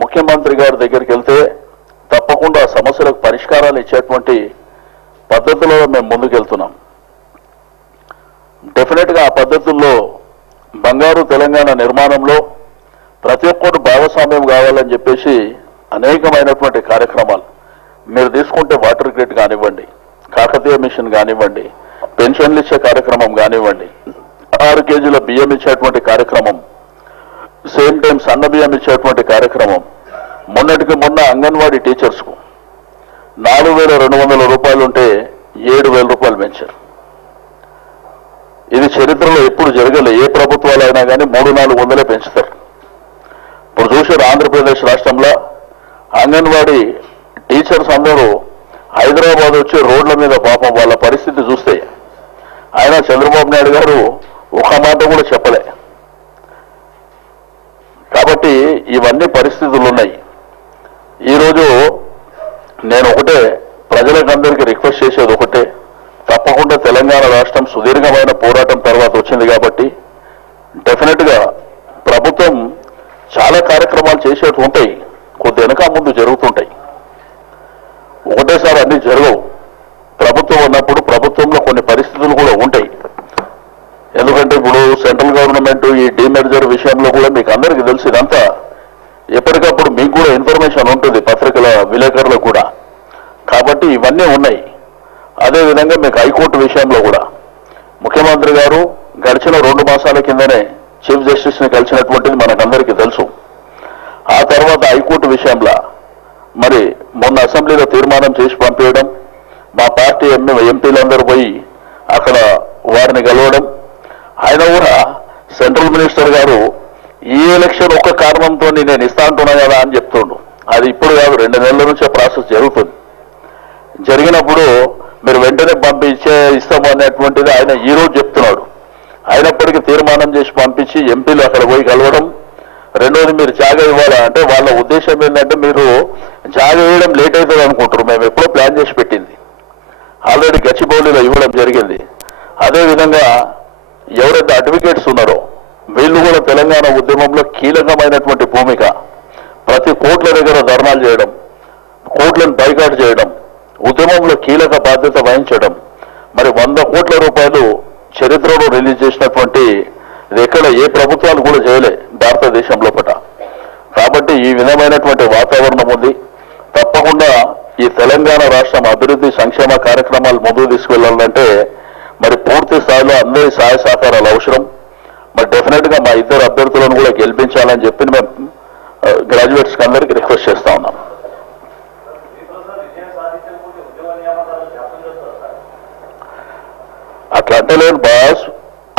ముఖ్యమంత్రి గారి దగ్గరికి వెళ్తే తప్పకుండా సమస్యలకు పరిష్కారాలు ఇచ్చేటువంటి పద్ధతిలో మేము ముందుకెళ్తున్నాం. డెఫినెట్గా ఆ పద్ధతుల్లో బంగారు తెలంగాణ నిర్మాణంలో ప్రతి ఒక్కరు భాగస్వామ్యం కావాలని చెప్పేసి అనేకమైనటువంటి కార్యక్రమాలు మీరు తీసుకుంటే వాటర్ గ్రిడ్ కానివ్వండి, కాకతీయ మిషన్ కానివ్వండి, పెన్షన్లు ఇచ్చే కార్యక్రమం కానివ్వండి, 6 కేజీల బియ్యం ఇచ్చేటువంటి కార్యక్రమం, సేమ్ టైం సన్న బియ్యం ఇచ్చేటువంటి కార్యక్రమం, మొన్నటికి మొన్న అంగన్వాడీ టీచర్స్కు 4,200 రూపాయలు ఉంటే 7,000 రూపాయలు పెంచారు. ఇది చరిత్రలో ఎప్పుడు జరగలే. ఏ ప్రభుత్వాలు అయినా కానీ 300-400 పెంచుతారు. ఇప్పుడు చూసారు ఆంధ్రప్రదేశ్ రాష్ట్రంలో అంగన్వాడీ టీచర్స్ అందరూ హైదరాబాద్ వచ్చి రోడ్ల మీద పాపం వాళ్ళ పరిస్థితి చూస్తే ఆయన చంద్రబాబు నాయుడు గారు ఒక మాట కూడా చెప్పలే. కాబట్టి ఇవన్నీ పరిస్థితులు ఉన్నాయి. ఈరోజు నేను ఒకటే ప్రజలకందరికీ రిక్వెస్ట్ చేసేది ఒకటే, తప్పకుండా తెలంగాణ రాష్ట్రం సుదీర్ఘమైన పోరాటం తర్వాత వచ్చింది కాబట్టి డెఫినెట్గా ప్రభుత్వం చాలా కార్యక్రమాలు చేసేట్టు ఉంటాయి, కొద్ది వెనక ముందు జరుగుతుంటాయి. ఒకటేసారి అన్ని జరగవు. ప్రభుత్వం ఉన్నప్పుడు ప్రభుత్వంలో కొన్ని పరిస్థితులు కూడా ఉంటాయి. ఎందుకంటే ఇప్పుడు సెంట్రల్ గవర్నమెంట్ ఈ డీమెర్జర్ విషయంలో కూడా మీకు అందరికీ తెలుసు. ఇదంతా ఎప్పటికప్పుడు మీకు కూడా ఇన్ఫర్మేషన్ ఉంటుంది, పత్రికల విలేకరులకు కూడా. కాబట్టి ఇవన్నీ ఉన్నాయి. అదేవిధంగా మీకు హైకోర్టు విషయంలో కూడా ముఖ్యమంత్రి గారు గడిచిన 2 మాసాల కిందనే చీఫ్ జస్టిస్ని కలిసినటువంటిది మనకందరికీ తెలుసు. ఆ తర్వాత హైకోర్టు విషయంలో మరి మొన్న అసెంబ్లీలో తీర్మానం చేసి పంపించడం, మా పార్టీ ఎంపీలందరూ పోయి అక్కడ వారిని కలవడం, ఆయన కూడా సెంట్రల్ మినిస్టర్ గారు ఈ ఎలక్షన్ ఒక్క కారణంతో నేను ఇస్తా అంటున్నా కదా అని చెప్తుండు. అది ఇప్పుడు కాదు, 2 నెలల నుంచే ప్రాసెస్ జరుగుతుంది. జరిగినప్పుడు మీరు వెంటనే ఇస్తాము అనేటువంటిది ఆయన ఈరోజు చెప్తున్నాడు. అయినప్పటికీ తీర్మానం చేసి పంపించి ఎంపీలు అక్కడ పోయి కలవడం. రెండోది మీరు జాగా ఇవ్వాలా అంటే వాళ్ళ ఉద్దేశం ఏంటంటే మీరు జాగా ఇవ్వడం లేట్ అవుతుంది అనుకుంటారు. మేము ఎప్పుడో ప్లాన్ చేసి పెట్టింది ఆల్రెడీ గచ్చిబౌలిలో ఇవ్వడం జరిగింది. అదేవిధంగా ఎవరైతే అడ్వకేట్స్ ఉన్నారో వీళ్ళు కూడా తెలంగాణ ఉద్యమంలో కీలకమైనటువంటి భూమిక, ప్రతి కోర్టుల దగ్గర ధర్నాలు చేయడం, కోర్టులను బైకాట్ చేయడం, ఉద్యమంలో కీలక బాధ్యత వహించడం. మరి 100 కోట్ల రూపాయలు చరిత్రలో రిలీజ్ చేసినటువంటి ఇది ఎక్కడ ఏ ప్రభుత్వాలు కూడా చేయలే భారతదేశం లోపల. కాబట్టి ఈ విధమైనటువంటి వాతావరణం ఉంది. తప్పకుండా ఈ తెలంగాణ రాష్ట్రం అభివృద్ధి సంక్షేమ కార్యక్రమాలు ముందుకు తీసుకెళ్లాలంటే మరి పూర్తి స్థాయిలో అందరి సహాయ సహకారాలు అవసరం. మరి డెఫినెట్గా మా 2 అభ్యర్థులను కూడా గెలిపించాలని చెప్పి మేము గ్రాడ్యుయేట్స్కి అందరికీ రిక్వెస్ట్ చేస్తా ఉన్నాం. అట్లా అంటలేను బాస్.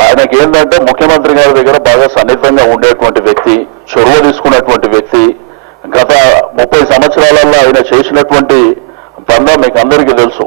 ఆయనకి ఏంటంటే ముఖ్యమంత్రి గారి దగ్గర బాగా సన్నిహితంగా ఉండేటువంటి వ్యక్తి, చొరవ తీసుకున్నటువంటి వ్యక్తి. గత 30 సంవత్సరాలలో ఆయన చేసినటువంటి పనులు మీకు అందరికీ తెలుసు.